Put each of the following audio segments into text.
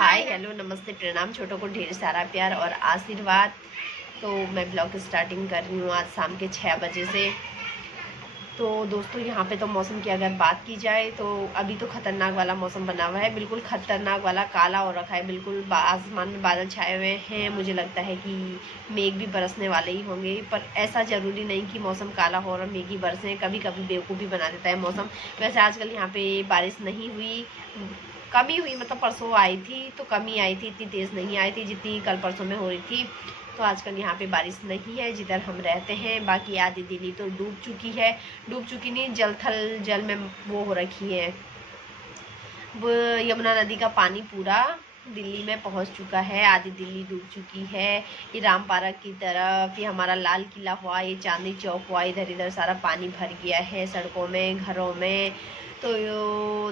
Hi hello नमस्ते प्रणाम, छोटों को ढेर सारा प्यार और आशीर्वाद। तो मैं ब्लॉग स्टार्टिंग कर रही हूँ आज शाम के 6 बजे से। तो दोस्तों यहाँ पे तो मौसम की अगर बात की जाए तो अभी तो खतरनाक वाला मौसम बना हुआ है, बिल्कुल खतरनाक वाला काला हो रखा है, बिल्कुल आसमान में बादल छाए हुए हैं। मुझे लगता है कि मेघ भी बरसने वाले ही होंगे, पर ऐसा ज़रूरी नहीं कि मौसम काला हो और मेघ ही बरसे। कभी कभी बेवकूफ़ी बना देता है मौसम। वैसे आजकल यहाँ पे बारिश नहीं हुई, कमी हुई, मतलब परसों आई थी तो कमी आई थी, इतनी तेज़ नहीं आई थी जितनी कल परसों में हो रही थी। तो आजकल यहाँ पे बारिश नहीं है जिधर हम रहते हैं। बाकी आधी दिल्ली तो डूब चुकी है, डूब चुकी नहीं, जल थल जल में वो हो रखी है। वो यमुना नदी का पानी पूरा दिल्ली में पहुंच चुका है, आधी दिल्ली डूब चुकी है। ये राम पार्क की तरफ, ये हमारा लाल किला हुआ, ये चांदनी चौक हुआ, इधर इधर सारा पानी भर गया है सड़कों में, घरों में। तो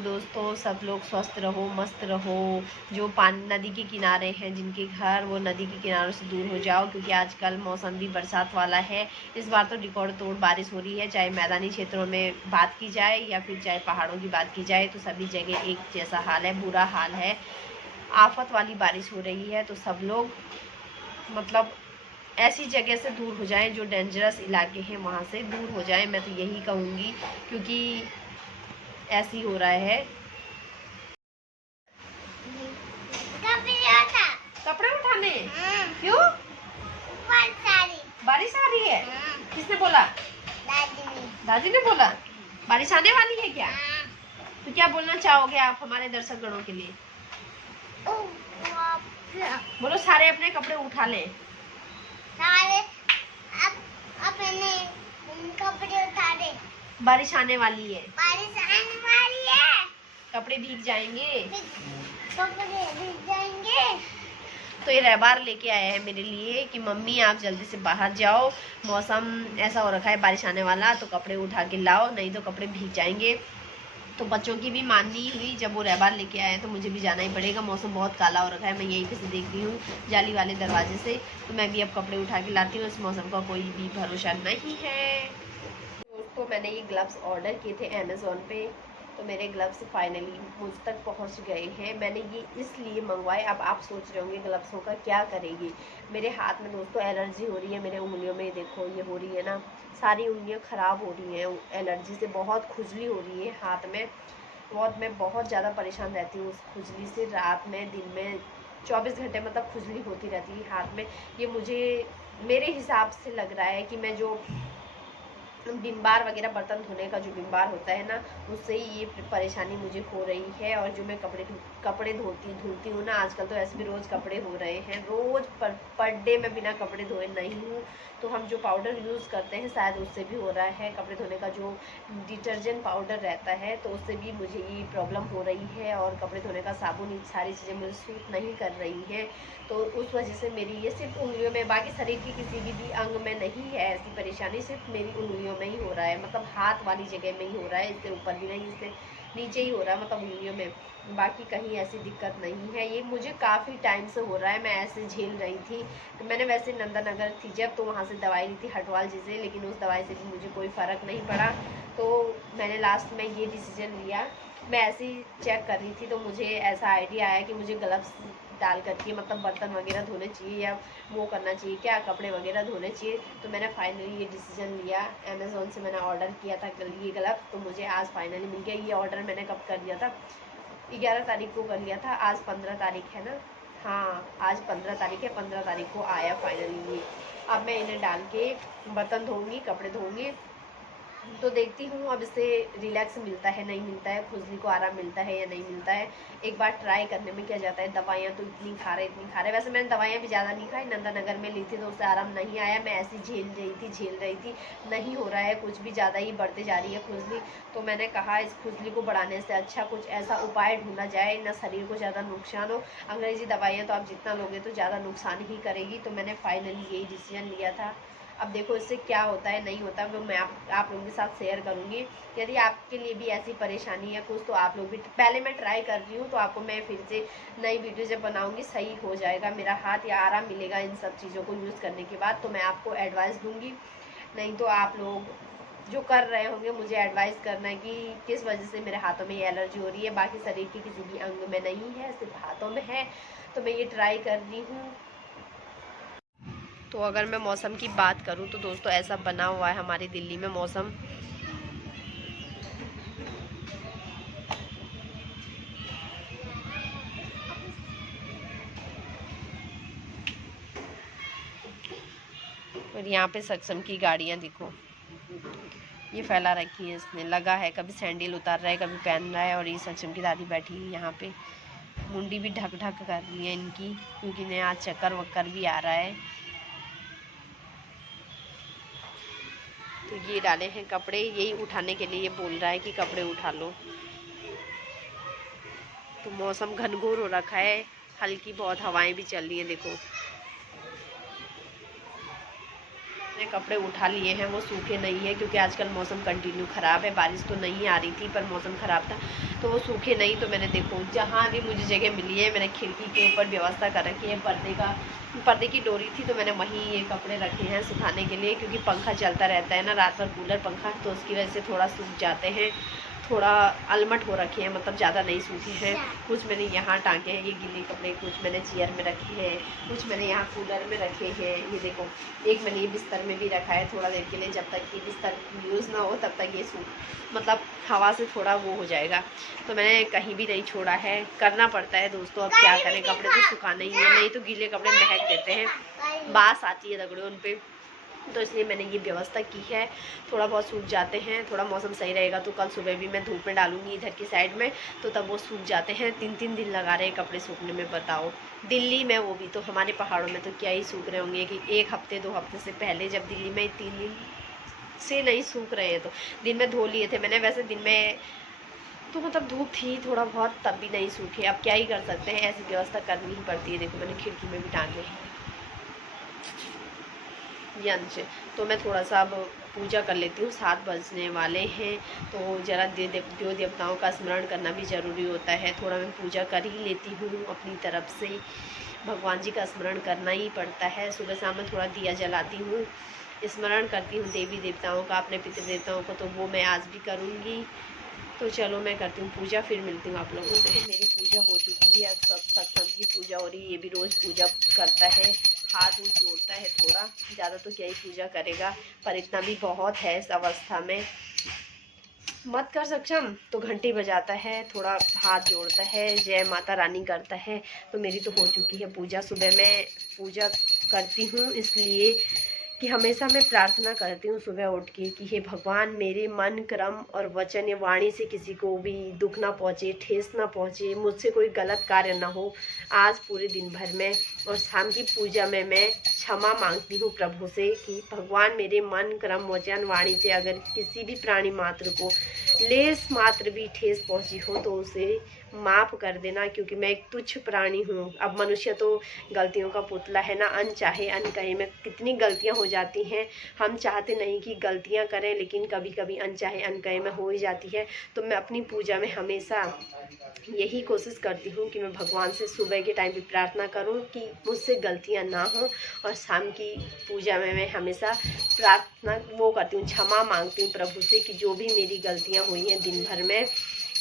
दोस्तों सब लोग स्वस्थ रहो, मस्त रहो। जो पानी नदी के किनारे हैं जिनके घर, वो नदी के किनारों से दूर हो जाओ, क्योंकि आजकल मौसम भी बरसात वाला है। इस बार तो रिकॉर्ड तोड़ बारिश हो रही है, चाहे मैदानी क्षेत्रों में बात की जाए या फिर चाहे पहाड़ों की बात की जाए, तो सभी जगह एक जैसा हाल है, बुरा हाल है। आफत वाली बारिश हो रही है। तो सब लोग मतलब ऐसी जगह से दूर हो जाएं, जो डेंजरस इलाके हैं वहाँ से दूर हो जाएं, मैं तो यही कहूँगी, क्योंकि ऐसी हो रहा है। कपड़े उठाने? क्यों? बारिश आ रही है? किसने बोला? दादी ने बोला बारिश आने वाली है क्या? तो क्या बोलना चाहोगे आप हमारे दर्शक गणों के लिए? बोलो सारे अपने कपड़े उठा लें। सारे अपने कपड़े उठा दे, बारिश आने वाली है, बारिश आने वाली है, कपड़े भीग जाएंगे, कपड़े भीग जाएंगे। तो ये रहबार लेके आया है मेरे लिए कि मम्मी आप जल्दी से बाहर जाओ, मौसम ऐसा हो रखा है बारिश आने वाला, तो कपड़े उठा के लाओ, नहीं तो कपड़े भीग जाएंगे। तो बच्चों की भी माननी हुई, जब वो रहबार लेके आए तो मुझे भी जाना ही पड़ेगा। मौसम बहुत काला हो रखा है, मैं यहीं पे से देख रही हूँ जाली वाले दरवाजे से। तो मैं भी अब कपड़े उठा के लाती हूँ, इस मौसम का कोई भी भरोसा नहीं है। दोस्तों मैंने ये ग्लव्स ऑर्डर किए थे अमेज़ोन पे, तो मेरे ग्लव्स फाइनली मुझ तक पहुंच गए हैं। मैंने ये इसलिए मंगवाए। अब आप सोच रहे होंगे ग्लव्सों का क्या करेंगे। मेरे हाथ में दोस्तों एलर्जी हो रही है, मेरे उंगलियों में देखो ये हो रही है ना, सारी उंगलियां ख़राब हो रही हैं एलर्जी से, बहुत खुजली हो रही है हाथ में। मैं बहुत ज़्यादा परेशान रहती हूँ उस खुजली से, रात में दिन में 24 घंटे मतलब खुजली होती रहती है हाथ में। ये मुझे मेरे हिसाब से लग रहा है कि मैं जो विम बार वगैरह बर्तन धोने का जो विम बार होता है ना, उससे ही ये परेशानी मुझे हो रही है। और जो मैं कपड़े धुलती हूँ ना, आजकल तो ऐसे भी रोज़ कपड़े हो रहे हैं, रोज़ पर डे में बिना कपड़े धोए नहीं हूँ। तो हम जो पाउडर यूज़ करते हैं शायद उससे भी हो रहा है, कपड़े धोने का जो डिटर्जेंट पाउडर रहता है, तो उससे भी मुझे ये प्रॉब्लम हो रही है। और कपड़े धोने का साबुन, ये सारी चीज़ें मुझे सूट नहीं कर रही हैं। तो उस वजह से मेरी ये सिर्फ उंगलियों में, बाकी शरीर की किसी भी अंग में नहीं है ऐसी परेशानी, सिर्फ मेरी उंगलियों में ही हो रहा है, मतलब हाथ वाली जगह में ही हो रहा है, इससे ऊपर भी नहीं, इससे नीचे ही हो रहा है, मतलब उंगलियों में। बाकी कहीं ऐसी दिक्कत नहीं है। ये मुझे काफ़ी टाइम से हो रहा है, मैं ऐसे झेल रही थी। तो मैंने वैसे नंदनगर थी जब, तो वहाँ से दवाई ली थी हटवाल जी से, लेकिन उस दवाई से भी मुझे कोई फ़र्क नहीं पड़ा। तो मैंने लास्ट में ये डिसीजन लिया, मैं ऐसे ही चेक कर रही थी तो मुझे ऐसा आइडिया आया कि मुझे ग्लव्स डाल करके मतलब बर्तन वगैरह धोने चाहिए, या वो करना चाहिए क्या, कपड़े वगैरह धोने चाहिए। तो मैंने फाइनली ये डिसीजन लिया। अमेज़ोन से मैंने ऑर्डर किया था ये ग्लव्स, तो मुझे आज फाइनली मिल गया। ये ऑर्डर मैंने कब कर दिया था, 11 तारीख को कर लिया था, आज 15 तारीख है ना, हाँ आज 15 तारीख है, 15 तारीख को आया फाइनली ये। अब मैं इन्हें डाल के बर्तन धोऊँगी, कपड़े धोऊँगी, तो देखती हूँ अब इससे रिलैक्स मिलता है नहीं मिलता है, खुजली को आराम मिलता है या नहीं मिलता है। एक बार ट्राई करने में क्या जाता है। दवाइयाँ तो इतनी खा रहे, वैसे मैंने दवाइयाँ भी ज़्यादा नहीं खाई, नंदानगर में ली थी तो उससे आराम नहीं आया, मैं ऐसी झेल रही थी, नहीं हो रहा है कुछ भी, ज़्यादा ही बढ़ते जा रही है खुजली। तो मैंने कहा इस खुजली को बढ़ाने से अच्छा कुछ ऐसा उपाय ढूंढा जाए, ना शरीर को ज़्यादा नुकसान हो। अंग्रेजी दवाइयाँ तो आप जितना लोगे तो ज़्यादा नुकसान ही करेगी। तो मैंने फाइनली यही डिसीजन लिया था। अब देखो इससे क्या होता है नहीं होता, वो मैं आप लोगों के साथ शेयर करूँगी। यदि आपके लिए भी ऐसी परेशानी है कुछ, तो आप लोग भी, पहले मैं ट्राई कर रही हूँ, तो आपको मैं फिर से नई वीडियो जब बनाऊँगी सही हो जाएगा मेरा हाथ, या आराम मिलेगा इन सब चीज़ों को यूज़ करने के बाद, तो मैं आपको एडवाइस दूँगी। नहीं तो आप लोग जो कर रहे होंगे मुझे एडवाइस करना है कि किस वजह से मेरे हाथों में ये एलर्जी हो रही है। बाकी शरीर के किसी भी अंग में नहीं है, सिर्फ हाथों में है। तो मैं ये ट्राई कर रही हूँ। तो अगर मैं मौसम की बात करूँ तो दोस्तों ऐसा बना हुआ है हमारी दिल्ली में मौसम। और यहाँ पे सक्षम की गाड़ियाँ देखो, ये फैला रखी है इसने, लगा है कभी सैंडल उतार रहा है कभी पहन रहा है। और ये सक्षम की दादी बैठी है यहाँ पे, मुंडी भी ढक ढक कर रही है इनकी, क्योंकि इन्हें आज चक्कर वक्कर भी आ रहा है। तो ये डाले हैं कपड़े, यही उठाने के लिए बोल रहा है कि कपड़े उठा लो। तो मौसम घनघोर हो रखा है, हल्की बहुत हवाएं भी चल रही हैं देखो। कपड़े उठा लिए हैं, वो सूखे नहीं है क्योंकि आजकल मौसम कंटिन्यू ख़राब है। बारिश तो नहीं आ रही थी पर मौसम ख़राब था तो वो सूखे नहीं। तो मैंने देखो जहाँ भी मुझे जगह मिली है मैंने खिड़की के ऊपर व्यवस्था कर रखी है, पर्दे की डोरी थी तो मैंने वहीं ये कपड़े रखे हैं सुखाने के लिए। क्योंकि पंखा चलता रहता है ना रात भर, कूलर पंखा, तो उसकी वजह से थोड़ा सूख जाते हैं, थोड़ा अलमट हो रखे हैं, मतलब ज़्यादा नहीं सूखे हैं। कुछ मैंने यहाँ टांगे हैं ये गीले कपड़े, कुछ मैंने चेयर में रखे हैं, कुछ मैंने यहाँ कूलर में रखे हैं। ये देखो एक मैंने ये बिस्तर में भी रखा है थोड़ा देर के लिए, जब तक ये बिस्तर यूज़ ना हो तब तक ये मतलब हवा से थोड़ा वो हो जाएगा। तो मैंने कहीं भी नहीं छोड़ा है, करना पड़ता है दोस्तों, अब क्या करें, कपड़े तो सुखाने ही है, नहीं तो गीले कपड़े महक देते हैं, बास आती है रगड़े उन पर। तो इसलिए मैंने ये व्यवस्था की है, थोड़ा बहुत सूख जाते हैं। थोड़ा मौसम सही रहेगा तो कल सुबह भी मैं धूप में डालूंगी इधर की साइड में, तो तब वो सूख जाते हैं। 3-3 दिन लगा रहे हैं कपड़े सूखने में, बताओ दिल्ली में, वो भी तो हमारे पहाड़ों में तो क्या ही सूख रहे होंगे कि 1 हफ्ते 2 हफ्ते से पहले, जब दिल्ली में 3 दिन से नहीं सूख रहे हैं तो दिन में धो लिए थे मैंने। वैसे दिन में तो मतलब धूप थी थोड़ा बहुत तब भी नहीं सूखे, अब क्या ही कर सकते हैं, ऐसी व्यवस्था करनी ही पड़ती है। देखो मैंने खिड़की में भी टांगे हैं यंत्र। तो मैं थोड़ा सा अब पूजा कर लेती हूँ, 7 बजने वाले हैं। तो ज़रा देव देवताओं का स्मरण करना भी ज़रूरी होता है, थोड़ा मैं पूजा कर ही लेती हूँ अपनी तरफ से। भगवान जी का स्मरण करना ही पड़ता है। सुबह शाम में थोड़ा दिया जलाती हूँ, स्मरण करती हूँ देवी देवताओं का, अपने पितृ देवताओं को, तो वो मैं आज भी करूँगी। तो चलो मैं करती हूँ पूजा, फिर मिलती हूँ आप लोगों से। मेरी पूजा हो चुकी है, अब सब सत्संग की पूजा हो रही है। ये भी रोज़ पूजा करता है, हाथ उठ जोड़ता है, थोड़ा ज़्यादा तो क्या ही पूजा करेगा, पर इतना भी बहुत है इस अवस्था में। मत कर सक्षम तो घंटी बजाता है, थोड़ा हाथ जोड़ता है, जय माता रानी करता है। तो मेरी तो हो चुकी है पूजा। सुबह मैं पूजा करती हूँ इसलिए कि हमेशा मैं प्रार्थना करती हूँ सुबह उठ के कि हे भगवान, मेरे मन, कर्म और वचन या वाणी से किसी को भी दुख ना पहुँचे, ठेस ना पहुँचे, मुझसे कोई गलत कार्य ना हो आज पूरे दिन भर में। और शाम की पूजा में मैं क्षमा मांगती हूँ प्रभु से कि भगवान, मेरे मन, कर्म, वचन, वाणी से अगर किसी भी प्राणी मात्र को लेस मात्र भी ठेस पहुँची हो तो उसे माफ़ कर देना, क्योंकि मैं एक तुच्छ प्राणी हूँ। अब मनुष्य तो गलतियों का पुतला है ना, अनचाहे अनकहे में कितनी गलतियाँ हो जाती हैं। हम चाहते नहीं कि गलतियाँ करें, लेकिन कभी कभी अनचाहे अनकहे में हो ही जाती है। तो मैं अपनी पूजा में हमेशा यही कोशिश करती हूँ कि मैं भगवान से सुबह के टाइम पे प्रार्थना करूँ कि मुझसे गलतियाँ ना हो, और शाम की पूजा में मैं हमेशा प्रार्थना वो करती हूँ, क्षमा मांगती हूँ प्रभु से कि जो भी मेरी गलतियाँ हुई हैं दिन भर में,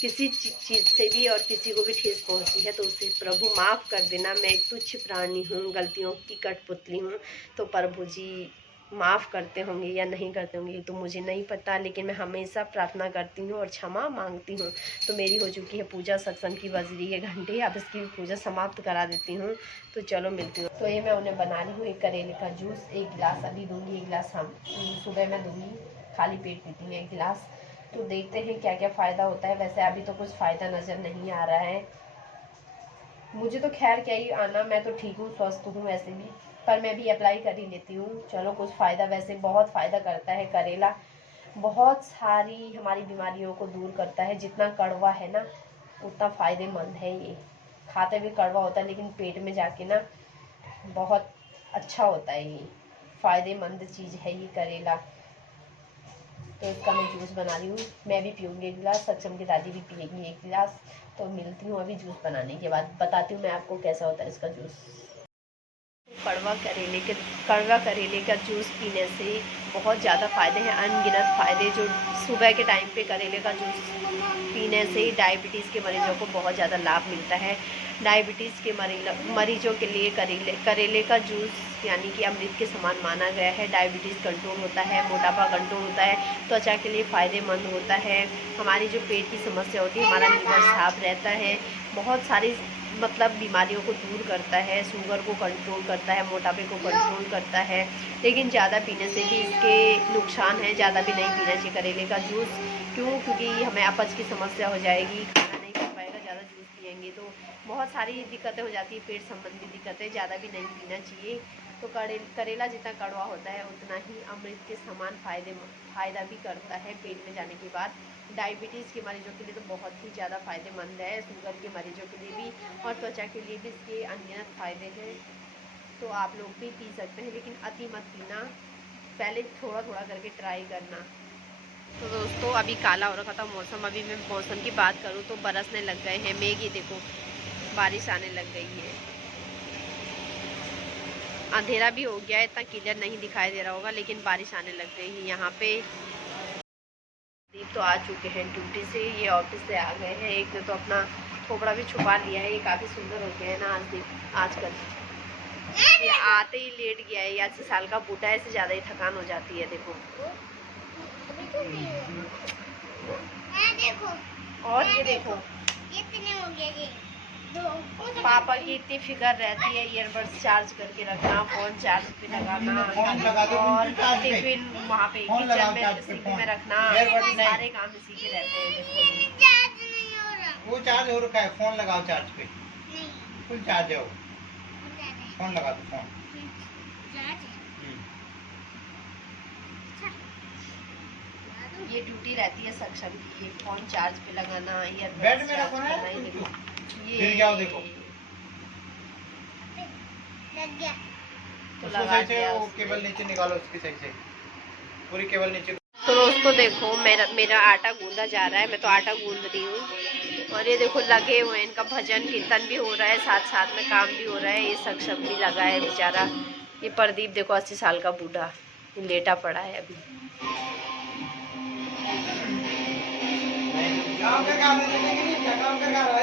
किसी चीज़ से भी और किसी को भी ठेस पहुंची है तो उसे प्रभु माफ़ कर देना। मैं एक तुच्छ प्राणी हूँ, गलतियों की कठपुतली हूँ। तो प्रभु जी माफ़ करते होंगे या नहीं करते होंगे तो मुझे नहीं पता, लेकिन मैं हमेशा प्रार्थना करती हूँ और क्षमा मांगती हूँ। तो मेरी हो चुकी है पूजा, सत्संग की बज रही है घंटे, अब इसकी पूजा समाप्त करा देती हूँ। तो चलो मिलती हूँ। तो ये मैं उन्हें बना रही हूँ एक करेले का जूस, 1 गिलास अभी दूँगी, 1 गिलास हम सुबह में दूँगी, खाली पेट पीती हूँ 1 गिलास। तो देखते हैं क्या क्या फ़ायदा होता है। वैसे अभी तो कुछ फ़ायदा नज़र नहीं आ रहा है मुझे, तो खैर क्या ही आना, मैं तो ठीक हूँ, स्वस्थ हूँ वैसे भी, पर मैं भी अप्लाई कर ही लेती हूँ। चलो कुछ फ़ायदा, वैसे बहुत फ़ायदा करता है करेला, बहुत सारी हमारी बीमारियों को दूर करता है। जितना कड़वा है ना उतना फ़ायदेमंद है ये, खाते हुए कड़वा होता है लेकिन पेट में जाके ना बहुत अच्छा होता है, ये फ़ायदेमंद चीज़ है ये करेला। तो इसका मैं जूस बना रही हूँ, मैं भी पीऊँगी 1 गिलास, सक्षम की दादी भी पिएगी 1 गिलास। तो मिलती हूँ अभी जूस बनाने के बाद, बताती हूँ मैं आपको कैसा होता है इसका जूस। कड़वा करेले का जूस पीने से बहुत ज़्यादा फ़ायदे हैं, अनगिनत फ़ायदे। जो सुबह के टाइम पे करेले का जूस पीने से डायबिटीज़ के मरीजों को बहुत ज़्यादा लाभ मिलता है। डायबिटीज़ के मरीजों के लिए करेले का जूस यानी कि अमृत के समान माना गया है। डायबिटीज़ कंट्रोल होता है, मोटापा कंट्रोल होता है, त्वचा के लिए फ़ायदेमंद होता है। हमारी जो पेट की समस्या होती है, हमारा लीवर साफ रहता है, बहुत सारी मतलब बीमारियों को दूर करता है, शुगर को कंट्रोल करता है, मोटापे को कंट्रोल करता है। लेकिन ज़्यादा पीने से भी इसके नुकसान है, ज़्यादा भी नहीं पीना चाहिए करेले का जूस। क्यों? क्योंकि हमें अपच की समस्या हो जाएगी, खाना नहीं कर पाएगा, ज़्यादा जूस पियेंगे तो बहुत सारी दिक्कतें हो जाती है, पेट संबंधी दिक्कतें। ज़्यादा भी नहीं पीना चाहिए। तो करेला जितना कड़वा होता है उतना ही अमृत के समान फ़ायदा भी करता है पेट में जाने के बाद। डायबिटीज़ के मरीजों के लिए तो बहुत ही ज़्यादा फ़ायदेमंद है, शुगर के मरीजों के लिए भी, और त्वचा के लिए भी इसके अनगिनत फ़ायदे हैं। तो आप लोग भी पी सकते हैं, लेकिन अति मत पीना, पहले थोड़ा थोड़ा करके ट्राई करना। तो दोस्तों अभी काला हो रखा था मौसम, अभी मैं मौसम की बात करूँ तो बरसने लग गए हैं मेघ, ही देखो बारिश आने लग गई है। अंधेरा भी हो गया है, इतना क्लियर नहीं दिखाई दे रहा होगा, लेकिन बारिश आने लग गई है। यहाँ पे दीप तो आ चुके हैं ड्यूटी से, ये ऑफिस से आ गए हैं। एक ने तो अपना खोपड़ा भी छुपा लिया है, ये काफ़ी सुंदर हो गया है ना आजकल। ये आते ही लेट गया है, 80 साल का बूढ़ा है, इससे ज़्यादा ही थकान हो जाती है। देखो और ये देखो कितने हो गए ये? पापा की इतनी फिक्र रहती है, ईयरबड्स चार्ज करके रखना, फ़ोन चार्ज पे लगाना, और टिफिन वहाँ पे किचन में सिंक में रखना, सारे काम इसी के रहते हैं। देखो चार्ज नहीं हो रहा। वो चार्ज हो रखा है, फोन लगाओ चार्ज पे, नहीं फुल चार्ज है वो, फोन लगा दो फोन। ये ड्यूटी रहती है सक्षम की, ये फोन चार्ज पे लगाना, बेड में रखो ना, ये जाओ देखो लग गया। तो उसको लगा सही से दिया वो उसने। केबल नीचे निकालो उसकी, सही से पूरी केबल नीचे। तो दोस्तों देखो मेरा आटा गूंदा जा रहा है, मैं तो आटा गूंद रही हूँ, और ये देखो लगे हुए हैं, इनका भजन कीर्तन भी हो रहा है, साथ साथ में काम भी हो रहा है। ये सक्षम भी लगा है बेचारा। ये प्रदीप देखो 80 साल का बूढ़ा लेटा पड़ा है अभी। काम कर रहा है,